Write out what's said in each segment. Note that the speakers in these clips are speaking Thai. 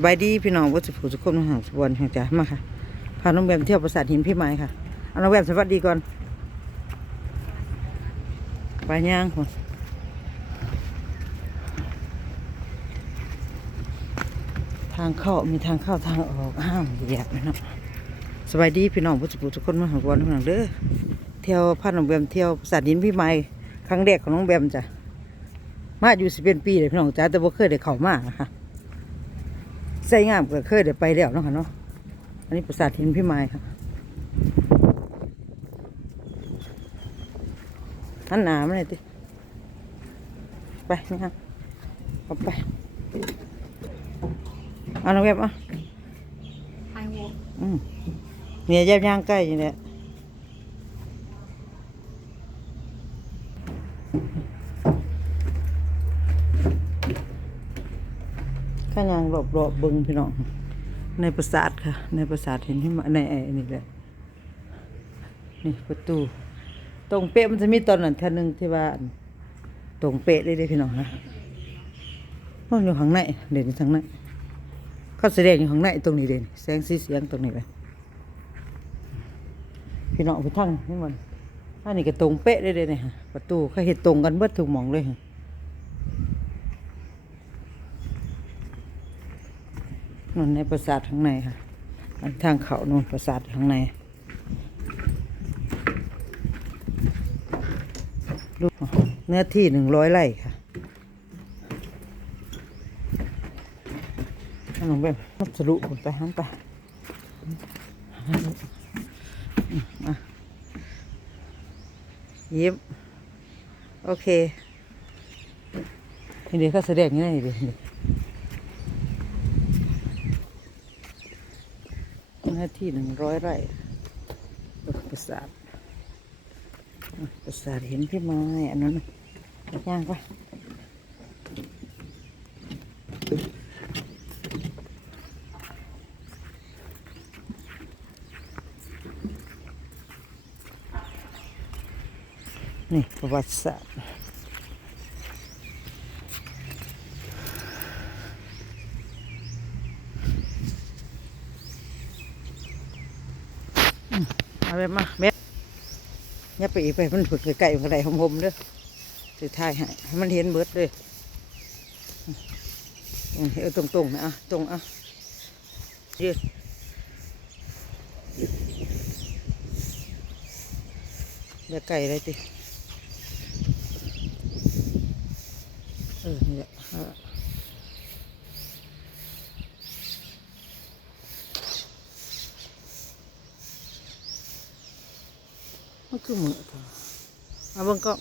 สบายดีพี่น้องวัดสุขุสุขคนมหาสุวนแห่งใจมาค่ะพาน้องแบมเที่ยวปราสาทหินพี่ไม้ค่ะเอาน้องแบมสวัสดีก่อนไปย่างคนทางเข้ามีทางเข้าทางออกห้ามเหยียบนะเนาะสบายดีพี่น้องวัดสุขุสุขคนมหาสุวนทุกท่านเด้อเที่ยวพาน้องแบมเที่ยวปราสาทหินพี่ไม้ครั้งแรกของน้องแบมจ้ะมาอยู่สิบเป็นปีเลยพี่น้องจ้าแต่บ่เคยได้เข้ามานะคะ ใส่งามก็เคยได้ไปแล้วเนาะค่ะเนาะอันนี้ปราสาทหินพี่ไม้ค่ะหันหนามาเลยติไปนี่ค่ะเอาไปเอาน้องแวบอะไอโวอืมเนี่ยแยบย่างใกล้อยู่เนี่ยข้างยาง รอบรอบๆเบึงพี่น้อง ในปราสาทค่ะ ในปราสาทเห็นที่มาในไอ้นี่แหละ นี่ประตู ตรงเป๊ะมันจะมีตอนนั้นท่านหนึ่งที่ว่านตรงเป๊ะเลยเด้พี่น้องนะมันอยู่ข้างในเด่นอยู่ข้างในเขาแสดงอยู่ข้างในตรงนี้เด่นแสงสีเสียงตรงนี้ไปพี่น้องไปทั้งนี่มันอันนี้ก็ตรงเป๊ะเลยเด้เนี่ยค่ะประตูเขาเห็นตรงกันเบิดทุกหมองเลยค่ะ นั่นในปราสาทข้างในค่ะอันทางเขาน่นปราสาทข้างในรูปเนื้อที่หนึ่งร้อยไร่ค่ะขนมแบบมัสรุผมไปหันไปยิ้มโอเคเดี๋ยวเขาแสดงยังไงเดี๋ยว นื้อที่หนึ่งร้อยไร่ปราสาทปราสาทเห็นพี่ไม้อันนั้นย่างไปนี่ประวัติศาสตร์ อืมเอาไปมาเม็ดย่าไปอีกไปมันผุดไก่ๆกระไดหอมๆเด้อสิถ่ายให้ให้มันเห็นเบิดเลยเอาตรงๆนะอะตรงอะยืดเดี๋ยวไก่อะไรติเออนี่แหละเอาละ มันคือมือเถอะเอาเบิ่งก็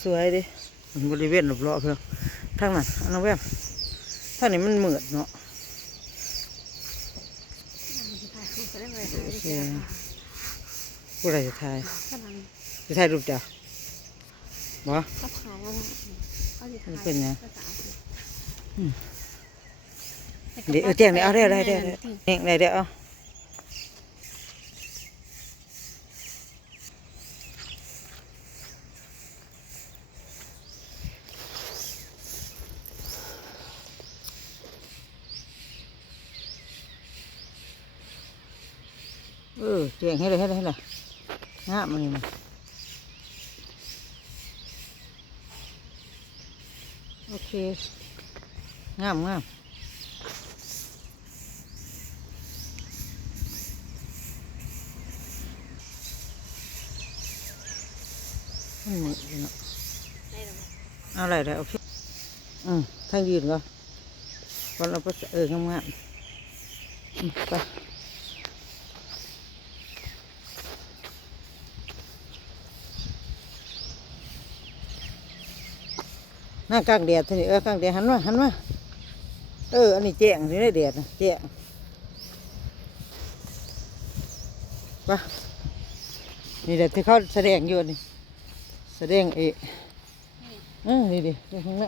สวยดิบริเวณรอบๆเพื่อทางนั้นอันนั้นแวมทางนี้มันเหมืดเนาะโอเคผู้ใดจะถ่ายจะถ่ายรูปจ้ะบ่มันเป็นไงเดี๋ยวเอาแจ้งเดี๋ยวเอาได้ได้ได้ได้เองได้เดี๋ยวเอา เออแจ้งให้เลยให้เลยให้เลยงามันนี่นะโอเคงามงามมันมืดอยู่เนาะอไม่เอาอะไรได้โอเคอืมทางยืนก็วันเราก็เอองามงามไป หน้ากลางแดดทีนี้เออกลางแดดหันมาหันมาเอออันนี้แจ้งที่ได้แดดนะแจ้งไปนี่แหละที่เขาแสดงอยู่นี่แสดงเอกเออนี่ดิเดี๋ยวข้างใน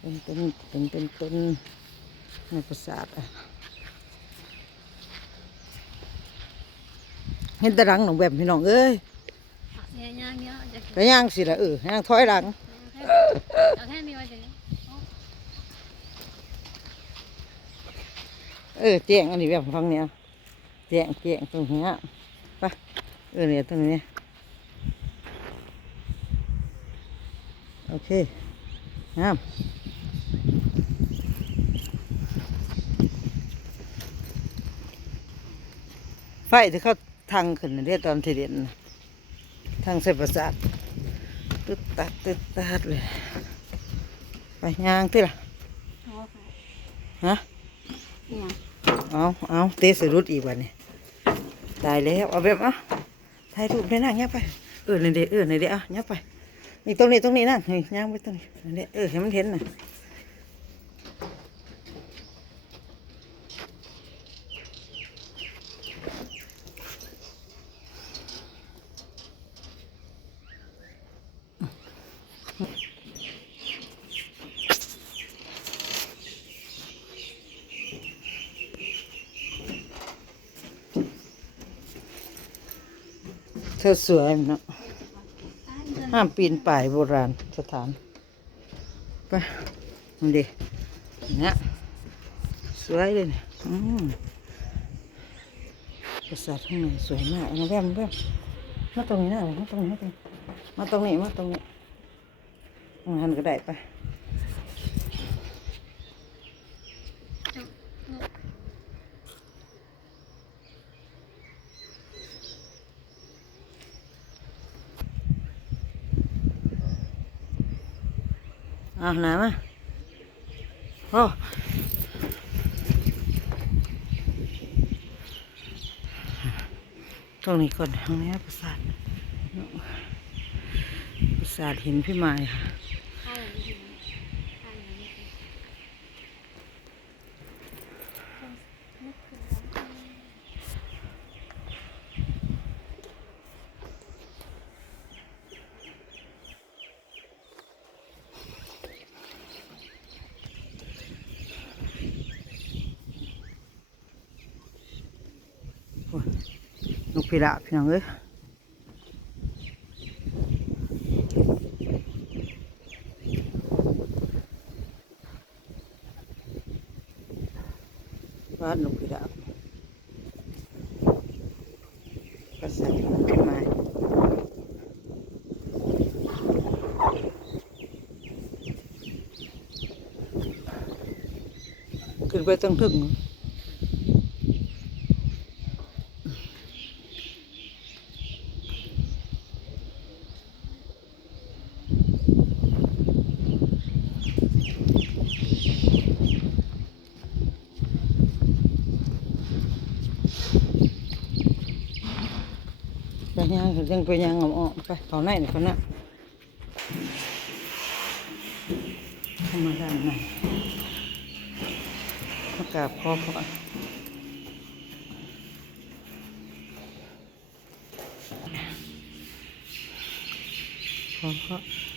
เป็นเป็นเป็นเป็นเป็นในปราสาทอะเห็นตะรังหนองแบบพี่น้องเอ้ย ย่างเยอะจะแล้วย่างสิละเออย่างถอยหลัง เอาเดี๋ยอแจ้งอันนี้แบบฟังเนี้ยแจ้งแจ้งตรงเนี้ยไปเออเนี่ยตรงเนี้ยโอเคงามไฟที่เข้าทางขึ้นเรียตอนเทเรีน ทางเส้นประสาทตึ๊ดตัดตึ๊ดตัดเลยไปย่างที่ล่ะเอาไปฮะเนี่ยเอาเอาเตะสรุดอีกวันนี้ตายแล้วเอาแบบอะถ่ายรูปได้นั่งเงี้ยไปเออนี่เด้เออนี่เด้อะเงี้ยไปนี่ตรงนี้ตรงนี้นั่งนี่ย่างไปตรงนี้นี่เด้เออให้มันเห็นน่ะ เธอสวยเนาะห้ามปีนป่ายโบราณสถานไปดิเนี่ยสวยเลยเนี่ยอืมปราสาทข้างในสวยมากนะแวมแวมมาตรงนี้นะมาตรงนี้มาตรงนี้มาตรงนี้มาหันก็ได้ไป เอาหนามาโอ้ตรงนี้ก่อนตรงนี้ปราสาทปราสาทหินพี่ไม้ค่ะ ข้าวอย่างนี้ข้าวอย่างนี้ ลูก พี่ละพี่น้องเอ้ยบ้านลูกพี่ละกระสับขึ้นมาขึ้นไปตั้งถึง จังไปยังเอาออกไปเขาไหนนี่คนน่ะเข้ามาด้านในมากราบขอพรขอพร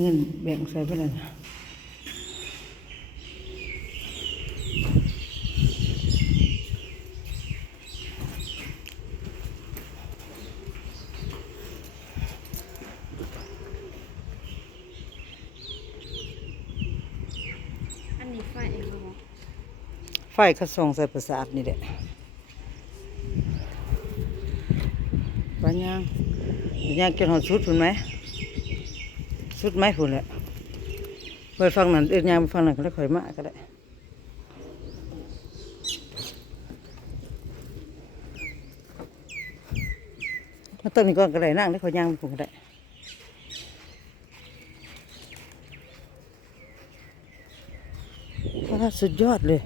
เงินแบ่งใส่ไปเลยนะอันนี้ไฟเองเหรอไฟเขาส่องใส่ประสาทนี่แหละปัญญางปัญญางกินหอดสุดพุ่นไหม สุดไหมพุ่นแหละไปฟังนั่นเอ็นยางฟังนั่นก็ได้ข่อยมาก็ได้มาต้นนี้ก่อนก็ได้นั่งได้ข่อยยางไปพุ่นก็ได้ว้าสุดยอดเลย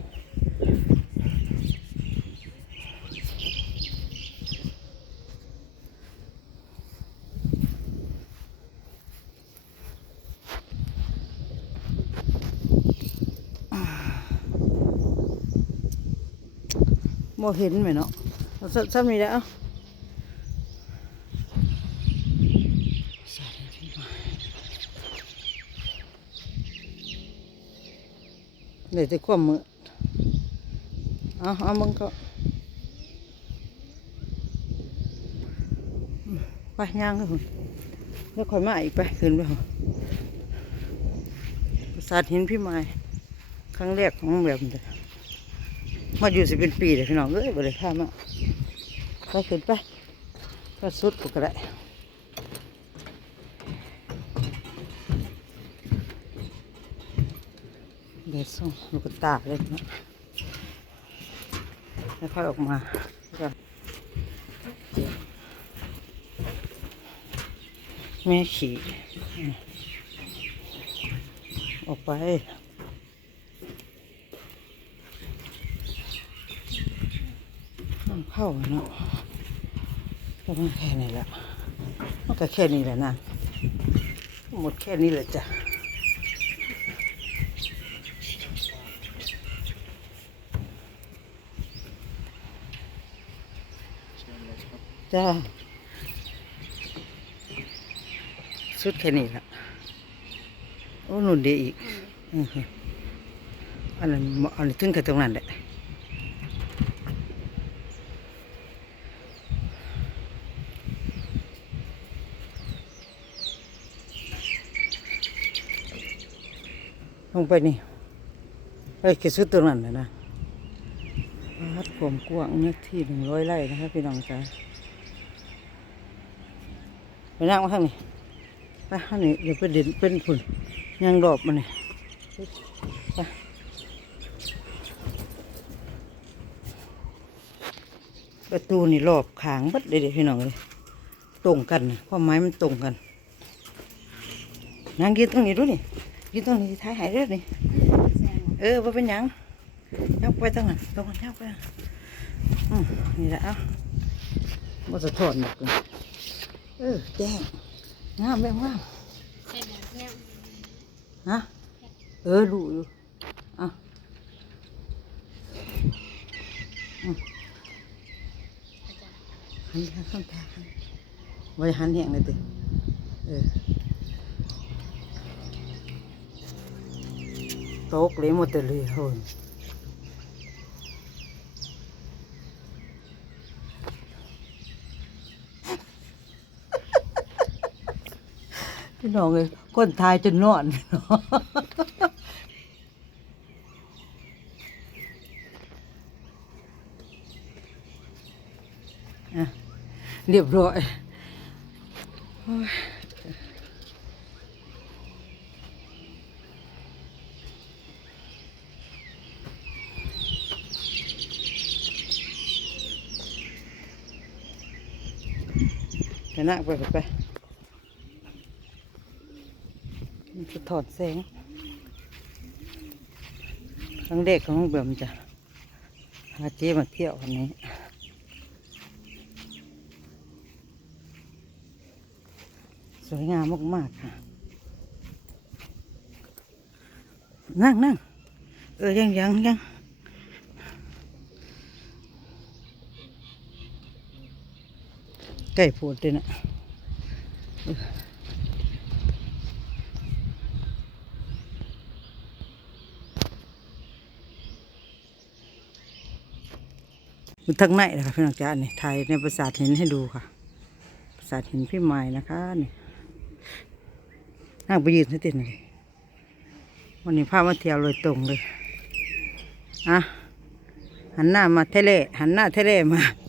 บ่เห็นไหมเนาะเอาซ้ำนี่แล้วเดี๋ยวจะควมมือเอาเอามึงก็ไปย่างเลยแล้วคอยมาอีกไปขึ้นไปประสาทหินพี่ไม้ครั้งแรกของแบบนี้ มาอยู่สิเป็นปีเลยพี่น้องเอ้ยบ่เลยข้ามอะไปขึ้นไปก็สุดก็ได้เด็ดส่งลูกตาเลยนะแล้วค่อยออกมาก็แม่ขี่ออกไป น้ำ เข้าเนาะก็มแค่นี้แหละมันก็แค่นี้แหละนะหมดแค่นี้แหละจ้ะจ้าสุดแค่นี้ละโอ้หนุนดีอีกอันนั้นอันนี้ถึงกับตรงนั้นแหละ ลงไปนี่ไปคิดสุดตรงนั้นนะนะวัดความกว้างเนื้อที่หนึ่งร้อยไร่นะครับพี่น้องจ้าไปนั่งมาข้างนี้ไปข้างนี้เดี๋ยวไปเด่นเป็นผุนยังดอกมันนี่ไปประตูนี่รอบขางบัดเลยเดี๋ยวพี่น้องเลยตรงกันนะความหมายมันตรงกันนั่งกินตรงนี้ดูนี่ ยืนตรงนี้ท้ายหายเรื่องนี่แซงเออว่าเป็นหยังยักไปตรงนั้นตรงนั้นยักไปอืมนี่แหละเอะว่าจะถอดหมดกันเออแจ้งงามแบบงามใช่แบบเนี้ยฮะเออดูอยู่อะอืมอาจารย์หันทางข้างทางไว้หันแห้งเลยติเออ ตกเลยหมดเลยโหนพี่น้องเลยคนทายจนนอนเรียบร้อย ไปนั่งไปไปมันจะถอดแสงครั้งแรกของน้องเบมจ้ะพาเจ๊มาเที่ยววันนี้สวยงามมากๆค่ะ นั่งนั่งเออยังยังยัง ไก่พูดเลยนะเอออยู่ทางในนะคะพี่น้องจ้านี่ถ่ายในปราสาทหินให้ดูค่ะปราสาทหินพี่ไม้นะคะนี่นั่งไปยืนให้ติดหน่อยวันนี้พาพมาเที่ยวเลยตรงเลยอะหันหน้ามาเทะเลหันหน้าเทะเลมาอืม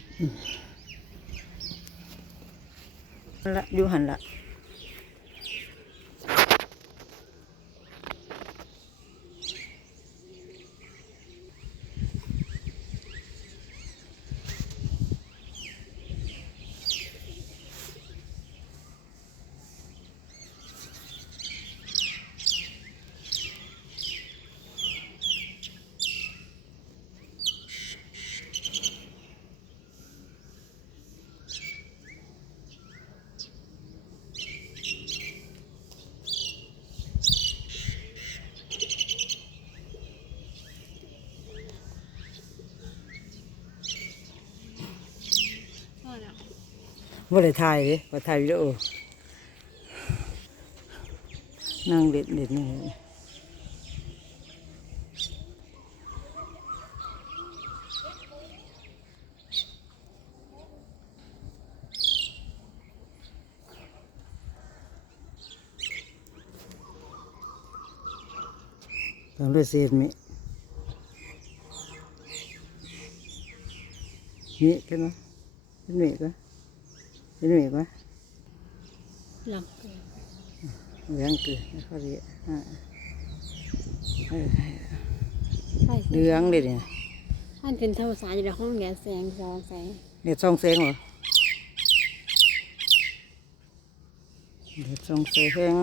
หัน ละอยู่หันละ ว่าได้ถ่ายเลยว่าถ่ายวิดีโอนั่งเด็ดเด็ดนี่ตามด้วยเศษมิมิกันเนาะเป็นมิกัน เป็นมิกันหลับเลี้ยงเกลือเขาเรียกอ่าเออใช่เหลืองเลยเนี่ยท่านเป็นเท่าสารอยู่ในห้องแดดแสงสองแสงเด็ดซองแสงเหรอเด็ดซองแสง